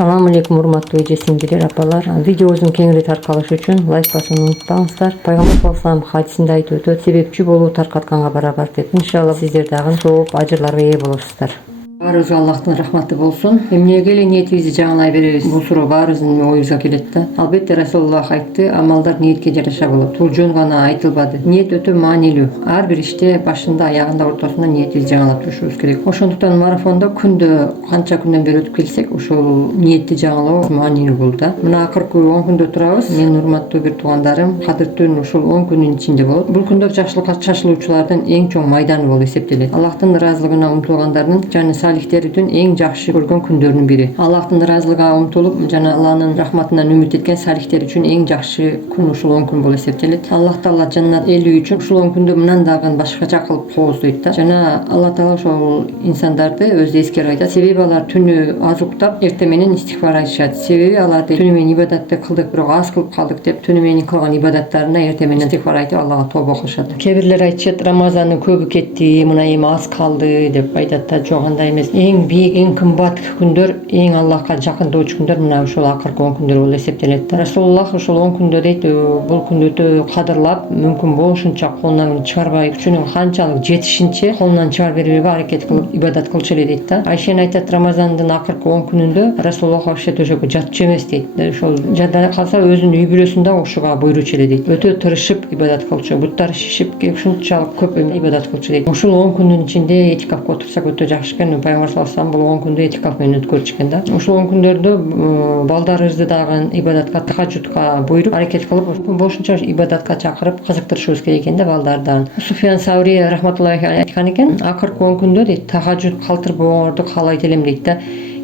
Assalamu alaikum урматтуу эже сиңдилер, апалар. Видеобуздун кеңири таркалышы үчүн лайк басууну унутпаңыздар. Пайгамбар саллаллаху хадисинде айтып өтөт, себепчи болуу таркатканга барабар деп. Иншалла сиздер дагы жооп ажырларга ээ болосуздар. Баарыбызга Аллахтын рахматы болсун. Эмнеге эле ниетибизди жаңылай беребиз? Бул суроо баарыбыздын оюбузга келет да. Албетте Расулуллах айтты, амалдар ниетке жараша болот. Бул жөн гана айтылбады. Ниет өтө маанилүү. Ар бир иште башында, аягында, ортосунда ниетибизди жаңылап турушубуз керек. Ошондуктан марафондо күндө канча күндөн бери өтүп келсек, ошол ниетти жаңылоо маанилүү болду да. Мына акыркы 10 күндө турабыз. Менин урматтуу бир туугандарым, кадыртүүнүн ушул 10 күнүнүн ичинде болот. Бул күндөр жакшылыкка чачылуучулардын эң чоң майданы болуп эсептелет. Аллахтын ыраазылыгына умтулгандардын жана салихтер үчүн эң жакшы көргөн күндөрдүн бири. Аллахтын ыраазылыгына умтулуп жана Алланын рахматынан үмүт эткен салихтер үчүн эң жакшы күн ушул 10 күн болуп эсептелет. Аллах таала жаннат эли үчүн ушул 10 күндө мындагын башкача кылып кооздойт да. Жана Алла таала ошол инсандарды өзү эскерип айтат. Себеби алар түнү аз уктап, эртең менен истигфар айтышат. Себеби алар түнү менен ибадатты кылдык, бирок аз кылып калдык деп түнү менен кылган ибадаттарына эртең менен истигфар айтып Аллага тобо кылышат. Кээ бирлер айтышат, Рамазандын көбү кетти, мына эми аз калды деп айтат да. Жок, андай эмес. Эң бийик, эң кымбат күндөр, эң Аллахка жакындоочу күндөр мына ушул акыркы 10 күндөр болуп эсептелет да. Расулуллах ушул 10 күндө дейт, бул күндү өтө кадырлап, мүмкүн болушунча колунан чыгарбай, күчүнүн канчалык жетишинче колунан чыгарып бербейге аракет кылып ибадат кылчу эле дейт да. Айшен айтат, Рамазандын акыркы 10 күнүндө Расулуллах вообще төшөккө жатчу эмес дейт. Ошол жада калса өзүнүн үй бүлөсүндө окушууга буйручу эле дейт. Өтө тырышып ибадат кылчу, буттары шишип, ушунчалык көп ибадат кылчу дейт. Ушул 10 күндүн ичинде этикафка отурсак өтө жакшы экен. Пайгамбар саллаллаху алейхи вассалам бул 10 күндү этикаф менен өткөрчү экен да. Ушул 10 күндөрдө балдарыбызды дагы ибадатка, тахажжудка буйруп, аракет кылып, болушунча ибадатка чакырып, кызыктырышыбыз керек экен да балдарды. Суфиян Саури рахматуллахи айткан экен, акыркы 10 күндө дейт, тахажжуд калтырбооңорду каалайт элем дейт да.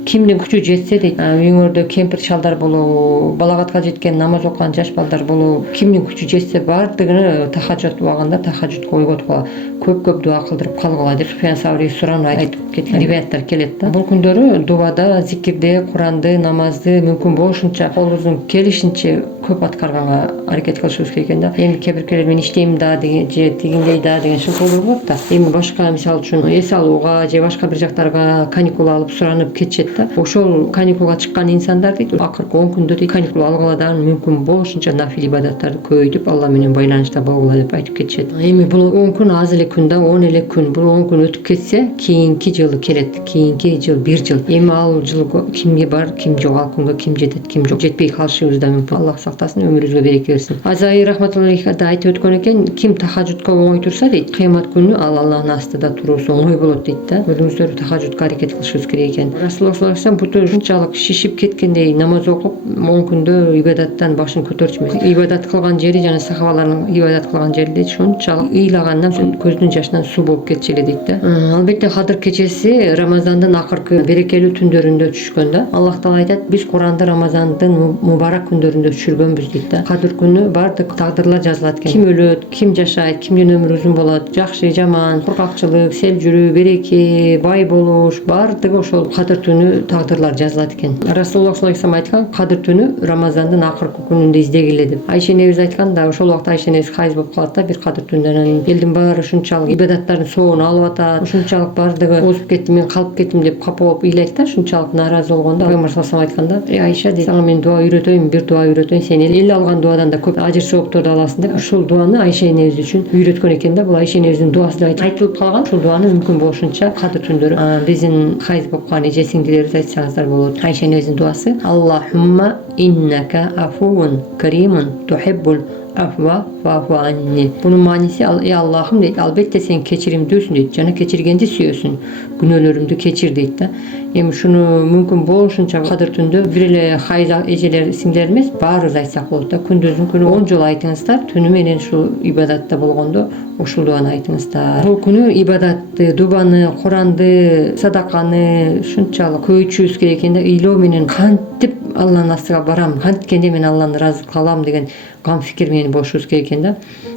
Кимдин күчү жетсе дейт, үйүңөрдө кемпир шалдар болобу, балагатка жеткен, намаз окуган жаш балдар болобу, кимдин күчү жетсе баардыгын тахажжуд убагында тахажжудка ойготуп кала, көп дуа кылдырып калгыла деп Суфиян Саури суранып айтып кеткен риваяттар келет да. Бул күндөрү дубада, зикирде, Куранды, намазды мүмкүн болушунча колубуздун келишинче көп аткарганга аракет кылышыбыз керек экен да. Эми кээ биркелер мен иштейм да деген же тигиндей да деген шылтоолор болот да. Эми башка мисалы үчүн эс алууга же башка бир жактарга каникул алып суранып кетишет да. Ошол каникулга чыккан инсандар дейт, акыркы 10 күндө дейт каникул алгыла дагы мүмкүн болушунча нафил ибадаттарды көбөйтүп Алла менен байланышта болгула деп айтып кетишет. Эми бул 10 күн аз эле күн да, 10 эле күн. Бул 10 күн өтүп кетсе, кийинки жылы келет. Кийинки жыл 1 жыл. Эми ал жыл кимге бар, ким жок, ал күнгө ким жетет, ким жок. Жетпей калышыбыз да мүмкүн. Аллах сактасын, өмүрүбүзгө береке берсин. Азаи рахматуллахи да айтып өткөн экен, ким тахажжудка оңой турса дейт, кыямат күнү ал Аллахтын астыда туруусу оңой болот дейт да. Өзүңүздөр тахажжудка аракет кылышыбыз керек экен. Расулуллах буты ушунчалык шишип кеткендей намаз окуп 10 күндө ибадаттан башын көтөрчү эмес. Ибадат кылган жери жана сахабалардын ибадат кылган жери ушунчалык ыйлагандан көздүн жашынан суу болуп кетчү эле дейт да. Албетте Кадыр кечеси Рамазандын акыркы берекелүү түндөрүндө түшкөн да. Аллах таала айтат, биз Куранды Рамазандын мубарак күндөрүндө түшүргөнбүз дейт да. Кадыр күнү бардык тагдырлар жазылат экен. Ким өлөт, ким жашайт, кимдин өмүрү узун болот, жакшы, жаман, куркакчылык, сел жүрүү, береке, бай болуш, бардыгы ошол Кадыр түнү тагдырлар жазылат экен. Расулуллах саллаллаху алейхи вассалам айткан, Кадыр түнү Рамазандын акыркы күнүндө издегиле деп. Айша энебиз айткан да, ошол убакта Айша энебиз хайыз болуп калат да, бир Кадыр түндөн. Элдин баары ушунчалык ибадаттардын соогун алып атат, ушунчалык бардыгы озуп кетти, мен калып кеттим деп капа болуп ыйлайт да, ушунчалык нааразы болгондо Пайгамбар саллаллаху алейхи вассалам айтканда, Айша дейт, сага мен дуа үйрөтөйүн, бир дуа үйрөтөйүн, сен эл алган дуадан да көп ажыр соопторду аласың деп ушул дуаны Айша энебиз үчүн үйрөткөн экен да. Бул Айша энебиздин дуасы деп айтылып калган. Ушул дуаны мүмкүн болушунча Кадыр түндөрү биздин хайыз болуп калган эже сиңдилерибиз айтсаңыздар болот. Айша энебиздин дуасы: Аллахумма иннака афуун каримун тухиббул афва фафу анни. Бунун мааниси, ey Аллахым дейт, албетте сен кечиримдүүсүң дейт, жана кечиргенди сүйөсүң, күнөөлөрүмдү кечир дейт да. Эми шуну мүмкүн болушунча Кадыр түндө бир эле хайыз эжелер, сиңдилер эмес, баарыбыз айтсак болот да. Күндүзүн күнү 10 жолу айтыңыздар, түнү менен ушул ибадатта болгондо ушул дуаны айтыңыздар. Бул күнү ибадатты, дубаны, Куранды, садаканы ушунчалык көбөйтүшүбүз керек экен да. Ыйлоо менен кантип Алланын астыга барам, канткенде мен Алланы ыраазылыкка алам деген гам фикир менен болушубуз керек экен да.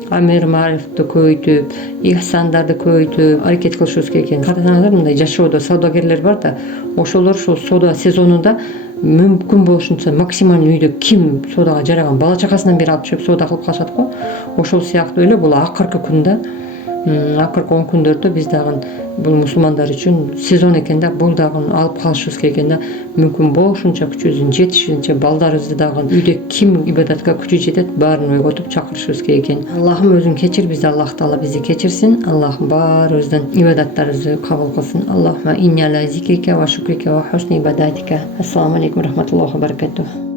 Амир марифты көбөйтүп, ихсандарды көбөйтүп аракет кылышыбыз керек экен. Карасаңыздар, мындай жашоодо саудагерлер бар да, ошолор ушул соода сезонунда мүмкүн болушунча максималдуу үйдө ким соодага жараган бала чакасынан бери алып чыгып соода кылып калышат го. Ошол сыяктуу эле бул акыркы күндө акыркы 10 күндөрдө биз дагы бул мусулмандар үчүн сезон экен да, бул дагы алып калышыбыз керек экен да. Мүмкүн бошунча күчүбүздүн жетишинче балдарыбызды дагы үйдө ким ибадатка күчү жетет баарын ойготуп чакырышыбыз керек экен. Аллахым өзүң кечир бизди, Аллах Таала бизди кечирсин. Аллахым баарыбыздын ибадаттарыбызды кабыл кылсын. Аллахума инни аля зикрика ва шукрика ва хусни ибадатика. Ассаламу алейкум рахматуллахи ва баракатух.